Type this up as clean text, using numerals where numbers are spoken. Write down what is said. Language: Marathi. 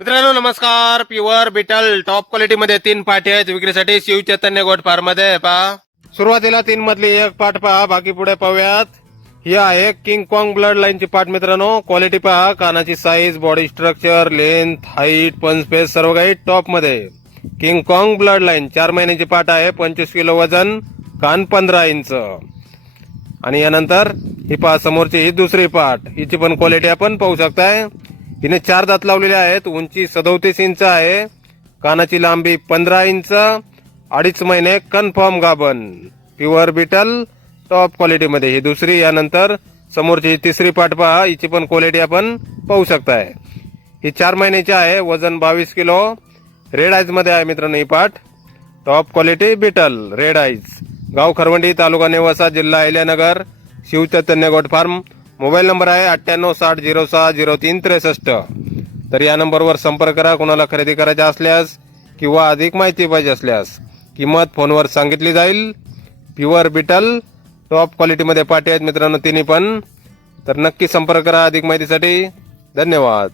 मित्रांनो नमस्कार. प्युअर बिटल टॉप क्वालिटी मध्ये 3 पाटी आहेत विक्रीसाठी शिव चैतन्य गोट फार्म मध्ये. पहा सुरुवातीला 3 मधली एक पाट पहा, बाकी पुढे पाहूयात. ही आहे किंग कॉंग ब्लड लाईनची पाट. मित्रांनो क्वालिटी पहा, कानाची size, body structure, length, height, पंच स्पेस सर्व काही टॉप मध्ये. किंग कॉंग ब्लड लाईन 4 महिन्याची पाट आहे. 25 किलो वजन, कान 15 इंच. आणि यानंतर ही पहा समोरची ही दुसरी पाट, हिची पण क्वालिटी आपण पाहू शकताय. हिने 4 दात लावलेले आहेत. उंची 37 इंच आहे. कानाची लांबी 15 इंच. 2.5 महिने कन्फर्म गाभण. प्युअर बिटल टॉप क्वालिटी मध्ये ही दुसरी. यानंतर समोरची ही तिसरी पाट पहा, हिची पण क्वालिटी आपण पाहू शकताय. ही 4 महिन्याची आहे. वजन 22 किलो. रेड आईज मध्ये आहे मित्रांनो ही पाट. Top quality Beetal red eyes. गाव खरवंडी, तालुका नेवासा, जिल्हा अहिल्यानगर. शिव चैतन्य गोट फार्म. मोबाईल नंबर आहे 9860600363. तर या नंबरवर संपर्क करा. कोणाला खरेदी करायचे असल्यास किंवा अधिक माहिती पाहिजे असल्यास किंमत फोनवर सांगितली जाईल. प्युअर बिटल टॉप क्वालिटीमध्ये पाटी आहेत मित्रांनो तिन्ही पण. तर नक्की संपर्क करा अधिक माहितीसाठी. धन्यवाद.